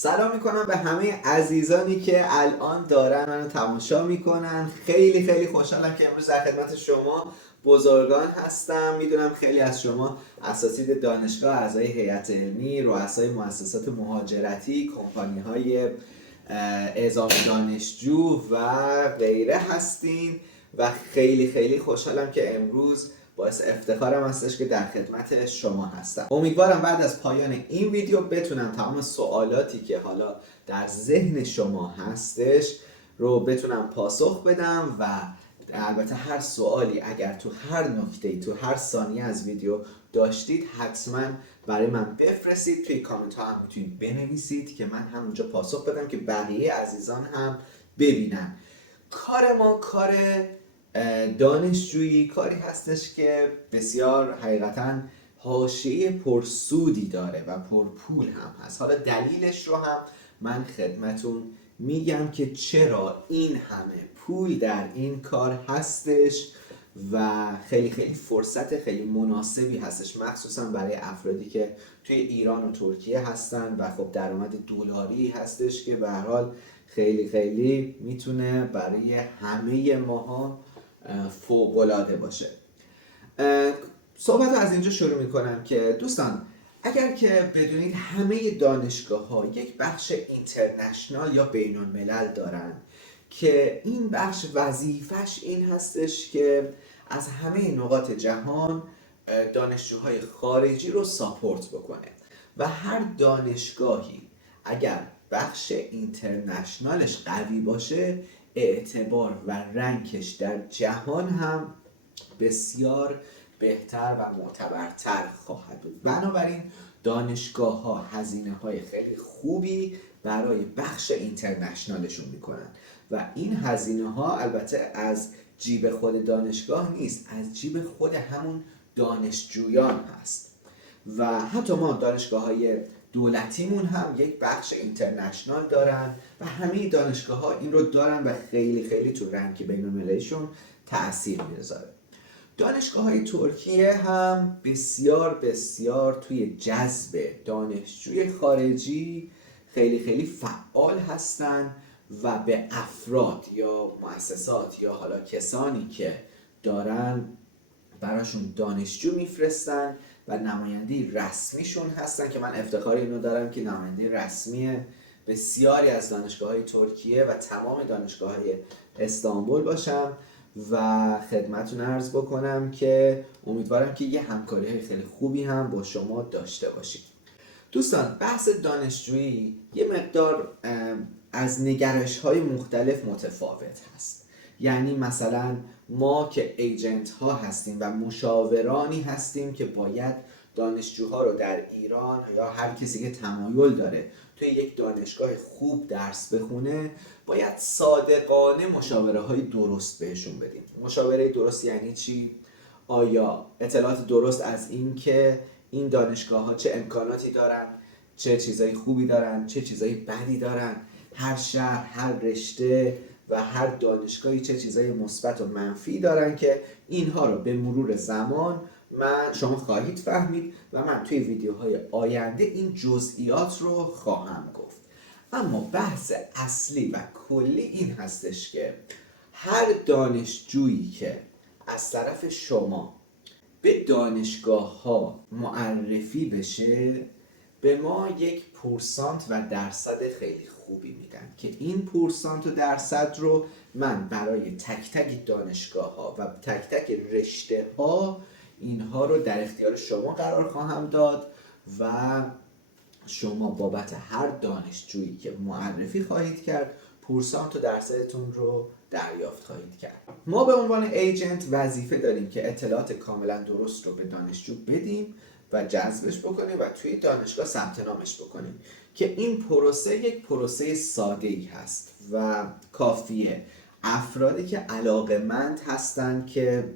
سلام میکنم به همه عزیزانی که الان دارن منو تماشا میکنن. خیلی خیلی خوشحالم که امروز در خدمت شما بزرگان هستم. میدونم خیلی از شما اساتید دانشگاه، اعضای هیئت علمی، رؤسای مؤسسات مهاجرتی، کمپانی های اعزام دانشجو و غیره هستین و خیلی خیلی خوشحالم که امروز باعث افتخارم هستش که در خدمت شما هستم. امیدوارم بعد از پایان این ویدیو بتونم تمام سوالاتی که حالا در ذهن شما هستش رو بتونم پاسخ بدم و البته هر سوالی اگر تو هر نکته‌ای تو هر ثانیه از ویدیو داشتید حتما برای من بفرستید. توی کامنت ها هم میتونید بنویسید که من همونجا پاسخ بدم که بقیه عزیزان هم ببینن. کار ما کار دانشجویی کاری هستش که بسیار حقیقتا حاشیه پرسودی داره و پرپول هم هست. حالا دلیلش رو هم من خدمتون میگم که چرا این همه پول در این کار هستش و خیلی خیلی فرصت خیلی مناسبی هستش، مخصوصا برای افرادی که توی ایران و ترکیه هستن و خب درآمد دلاری هستش که به هر حال خیلی خیلی میتونه برای همه ماها فوق‌العاده باشه. صحبت رو از اینجا شروع میکنم که دوستان اگر که بدونید همه دانشگاه ها یک بخش اینترنشنال یا بین الملل دارن که این بخش وظیفش این هستش که از همه نقاط جهان دانشجوهای خارجی رو ساپورت بکنه و هر دانشگاهی اگر بخش اینترنشنالش قوی باشه اعتبار و رنکش در جهان هم بسیار بهتر و معتبرتر خواهد بود. بنابراین دانشگاه ها هزینه های خیلی خوبی برای بخش اینترنشنالشون میکنن و این هزینه ها البته از جیب خود دانشگاه نیست، از جیب خود همون دانشجویان هست و حتی ما دانشگاه های دولتیمون هم یک بخش اینترنشنال دارن و همه دانشگاه ها این رو دارن و خیلی خیلی تو رنک بین المللیشون تأثیر میذاره. دانشگاه های ترکیه هم بسیار بسیار توی جذب دانشجوی خارجی خیلی خیلی فعال هستن و به افراد یا مؤسسات یا حالا کسانی که دارن براشون دانشجو میفرستن و نماینده رسمیشون هستن که من افتخار اینو دارم که نماینده رسمی بسیاری از دانشگاه های ترکیه و تمام دانشگاه های استانبول باشم و خدمتتون عرض بکنم که امیدوارم که یه همکاری خیلی خوبی هم با شما داشته باشیم. دوستان بحث دانشجویی یه مقدار از نگرش های مختلف متفاوت هست. یعنی مثلا ما که ایجنت ها هستیم و مشاورانی هستیم که باید دانشجوها رو در ایران یا هر کسی که تمایل داره توی یک دانشگاه خوب درس بخونه باید صادقانه مشاوره های درست بهشون بدیم. مشاوره درست یعنی چی؟ آیا اطلاعات درست از این که این دانشگاه ها چه امکاناتی دارن، چه چیزای خوبی دارن، چه چیزای بدی دارن، هر شهر، هر رشته و هر دانشگاهی چه چیزای مثبت و منفی دارن که اینها رو به مرور زمان شما خواهید فهمید و من توی ویدیوهای آینده این جزئیات رو خواهم گفت. اما بحث اصلی و کلی این هستش که هر دانشجویی که از طرف شما به دانشگاه ها معرفی بشه به ما یک پورسانت و درصد خیلی خوبی میدن که این پورسانت و درصد رو من برای تک تک دانشگاه ها و تک تک رشته ها اینها رو در اختیار شما قرار خواهم داد و شما بابت هر دانشجویی که معرفی خواهید کرد پورسانت و درصدتون رو دریافت خواهید کرد. ما به عنوان ایجنت وظیفه داریم که اطلاعات کاملا درست رو به دانشجو بدیم و جذبش بکنیم و توی دانشگاه ثبت نامش بکنیم که این پروسه یک پروسه ساده‌ای هست و کافیه افرادی که علاقه‌مند هستن که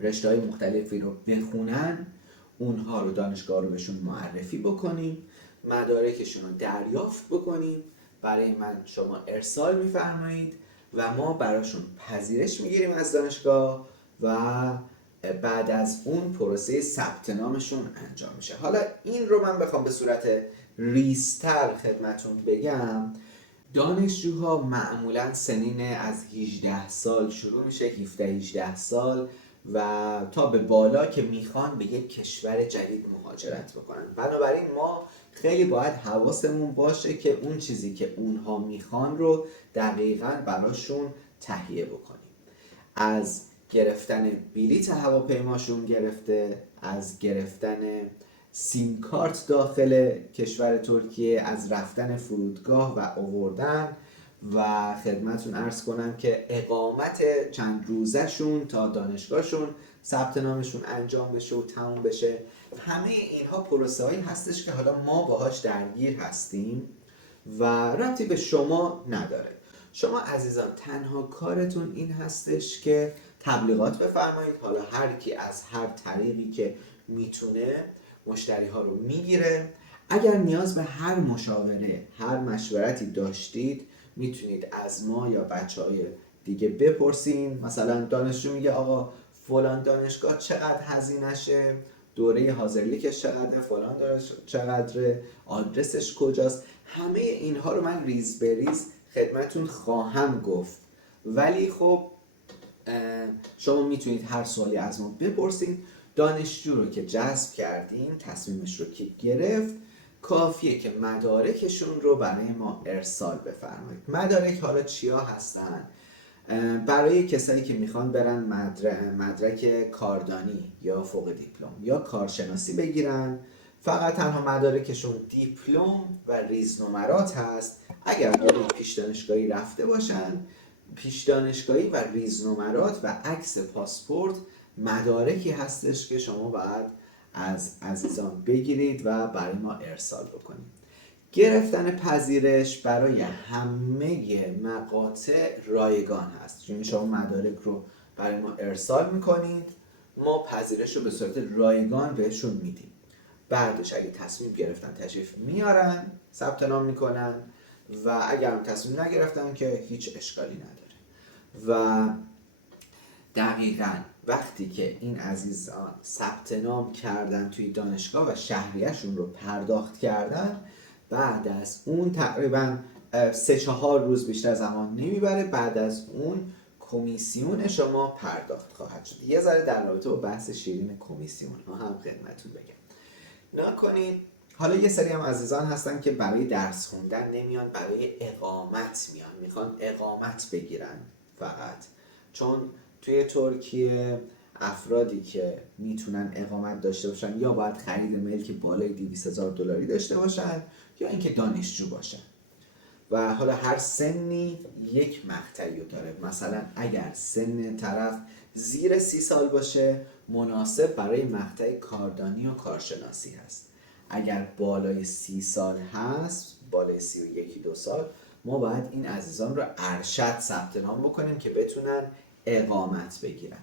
رشته‌های مختلفی رو بخونن اونها رو دانشگاه رو بهشون معرفی بکنیم، مدارکشون رو دریافت بکنیم، برای من شما ارسال میفرمایید و ما براشون پذیرش میگیریم از دانشگاه و بعد از اون پروسه ثبت نامشون انجام میشه. حالا این رو من بخوام به صورت ریزتر خدمتون بگم، دانشجوها معمولا سنین از 18 سال شروع میشه، 17-18 سال و تا به بالا که میخوان به یک کشور جدید مهاجرت بکنن. بنابراین ما خیلی باید حواسمون باشه که اون چیزی که اونها میخوان رو دقیقاً براشون تهیه بکنیم. از گرفتن بلیط هواپیماشون گرفته، از گرفتن سیم کارت داخل کشور ترکیه، از رفتن فرودگاه و آوردن و خدمتون عرض کنم که اقامت چند روزشون تا دانشگاهشون ثبت نامشون انجام بشه و تموم بشه. همه اینها پروسه هایی هستش که حالا ما باهاش درگیر هستیم و ربطی به شما نداره. شما عزیزان تنها کارتون این هستش که تبلیغات بفرمایید. حالا هر کی از هر طریقی که میتونه مشتری ها رو میگیره. اگر نیاز به هر مشاوره، هر مشورتی داشتید میتونید از ما یا بچهای دیگه بپرسین. مثلا دانشجو میگه آقا فلان دانشگاه چقدر هزینه‌شه، دوره حاضرلیکش چقدره، فلان چقدره، آدرسش کجاست. همه اینها رو من ریز به ریز خدمتون خواهم گفت. ولی خب شما میتونید هر سوالی از ما بپرسید. دانشجو رو که جذب کردیم، تصمیمش رو که گرفت، کافیه که مدارکشون رو برای ما ارسال بفرمایید. مدارک حالا چیا هستن؟ برای کسایی که میخوان برن مدرک کاردانی یا فوق دیپلم یا کارشناسی بگیرن، فقط تنها مدارکشون دیپلم و ریزنمرات هست. اگر دوره پیش دانشگاهی رفته باشن، پیش دانشگاهی و ریزنمرات و عکس پاسپورت مدارکی هستش که شما باید از عزیزان بگیرید و برای ما ارسال بکنید. گرفتن پذیرش برای همه مقاطع رایگان هست. یعنی شما مدارک رو برای ما ارسال میکنید، ما پذیرش رو به صورت رایگان بهشون میدیم. بعدش اگه تصمیم گرفتن تشریف میارن، ثبت نام میکنن و اگر هم تصمیم نگرفتن که هیچ اشکالی نداره. و دقیقاً وقتی که این عزیزان ثبت نام کردن توی دانشگاه و شهریه‌شون رو پرداخت کردن، بعد از اون تقریباً 3-4 روز بیشتر زمان نمیبره، بعد از اون کمیسیون شما پرداخت خواهد شد. یه ذره در رابطه با بحث شیرین کمیسیون ها هم خدمتتون بگم. نکنید حالا یه سری هم عزیزان هستن که برای درس خوندن نمیان، برای اقامت میان، میخوان اقامت بگیرن فقط. چون توی ترکیه افرادی که میتونن اقامت داشته باشن یا باید خرید ملک بالای 200,000 دلاری داشته باشن یا اینکه دانشجو باشن و حالا هر سنی یک مقطعی رو داره. مثلا اگر سن طرف زیر 30 سال باشه مناسب برای مقطع کاردانی و کارشناسی هست. اگر بالای 30 سال هست، بالای 31-2 سال، ما باید این عزیزان رو ارشد ثبت نام بکنیم که بتونن اقامت بگیرن.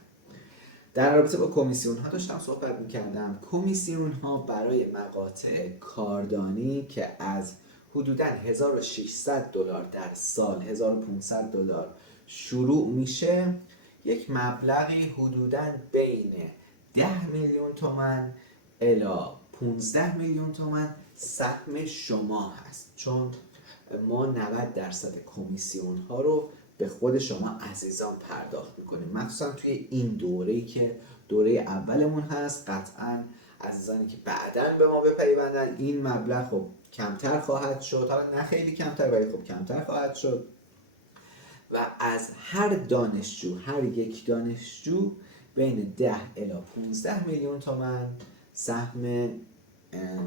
در رابطه با کمیسیون ها داشتم صحبت میکردم. کمیسیون ها برای مقاطع کاردانی که از حدوداً 1600 دلار در سال، 1500 دلار شروع میشه، یک مبلغی حدوداً بین 10 میلیون تومان الی 15 میلیون تومان سهم شما هست. چون ما 90% کمیسیون ها رو به خود شما عزیزان پرداخت میکنیم، مخصوصا توی این دوره‌ای که دوره اولمون هست. قطعاً عزیزانی که بعداً به ما بپیوندن این مبلغ خب کمتر خواهد شد، حالا نه خیلی کمتر ولی خب کمتر خواهد شد و از هر دانشجو، هر یک دانشجو بین 10 الی 15 میلیون تومان سهم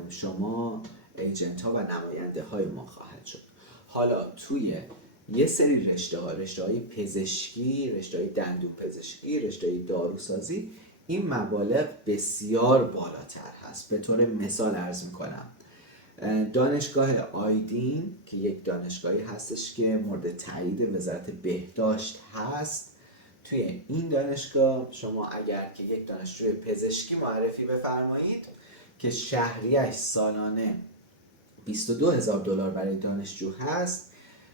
شما ایجنت ها و نماینده های ما خواهد شد. حالا توی یه سری رشته های پزشکی، رشته های دندون پزشکی، رشته های داروسازی این مبالغ بسیار بالاتر هست. به طور مثال عرض میکنم دانشگاه آیدین که یک دانشگاهی هستش که مورد تایید وزارت بهداشت هست، توی این دانشگاه شما اگر که یک دانشجوی پزشکی معرفی بفرمایید که شهریه‌اش سالانه 22,000 دلار برای دانشجو هست،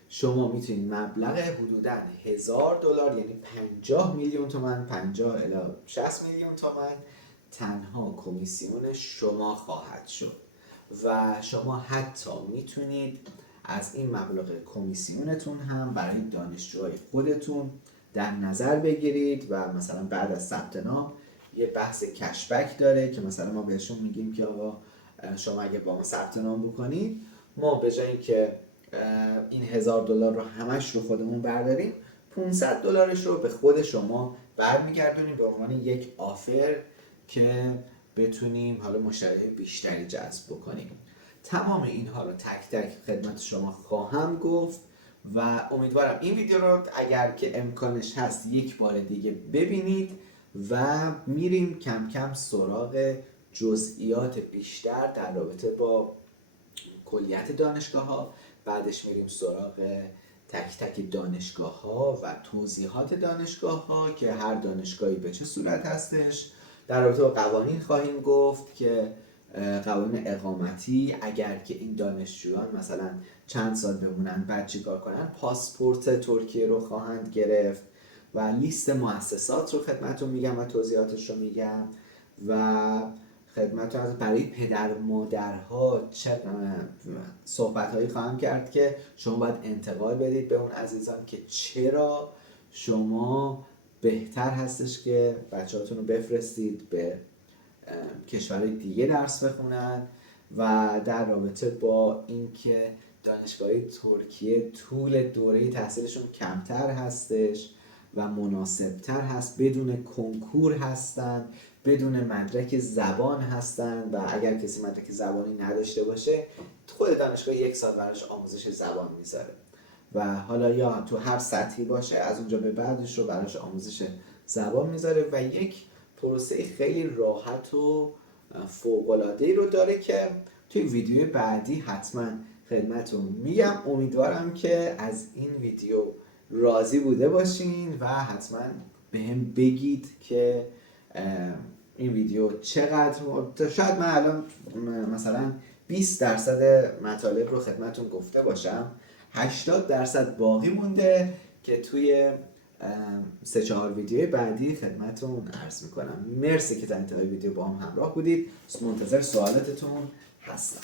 شما میتونید مبلغ حدوداً 1000 دلار یعنی 50 میلیون تومان، 50 الی 60 میلیون تومان تنها کمیسیون شما خواهد شد و شما حتی میتونید از این مبلغ کمیسیونتون هم برای دانشجوهای خودتون در نظر بگیرید و مثلا بعد از ثبت نام یه بحث کشبک داره که مثلا ما بهشون میگیم که آقا شما اگه با ما ثبت نام بکنید، ما به جای اینکه این $1000 رو همش رو خودمون برداریم، $500 رو به خود شما برمیگردونیم به عنوان یک آفر که بتونیم حالا مشتری بیشتری جذب بکنیم. تمام اینها رو تک تک خدمت شما خواهم گفت و امیدوارم این ویدیو رو اگر که امکانش هست یک بار دیگه ببینید و میریم کم کم سراغ جزئیات بیشتر در رابطه با کلیت دانشگاه ها. بعدش میریم سراغ تک تک دانشگاه ها و توضیحات دانشگاه ها که هر دانشگاهی به چه صورت هستش. در رابطه با قوانین خواهیم گفت که قوانین اقامتی، اگر که این دانشجویان مثلا چند سال بمونن بعد چیکار کنن، پاسپورت ترکیه رو خواهند گرفت و لیست مؤسسات رو خدمتتون میگم و توضیحاتش رو میگم و خدمتتون از برای پدر مادرها چه صحبت‌هایی خواهم کرد که شما باید انتقال بدید به اون عزیزان که چرا شما بهتر هستش که بچه‌هاتون رو بفرستید به کشورهای دیگه درس بخونن و در رابطه با اینکه دانشگاهی ترکیه طول دوره تحصیلشون کمتر هستش و مناسبتر هست، بدون کنکور هستن، بدون مدرک زبان هستن و اگر کسی مدرک زبانی نداشته باشه خود دانشگاه 1 سال براش آموزش زبان میذاره و حالا یا تو هر سطحی باشه از اونجا به بعدش رو براش آموزش زبان میذاره و یک پروسه خیلی راحت و فوق‌العاده‌ای رو داره که توی ویدیو بعدی حتما خدمتتون میگم. امیدوارم که از این ویدیو راضی بوده باشین و حتما بهم بگید که این ویدیو چقدر شاید من الان مثلا 20% مطالب رو خدمتتون گفته باشم، 80% باقی مونده که توی 3-4 ویدیو بعدی خدمتتون عرض میکنم. مرسی که تا انتهای ویدیو با هم همراه بودید، منتظر سوالاتتون هستم.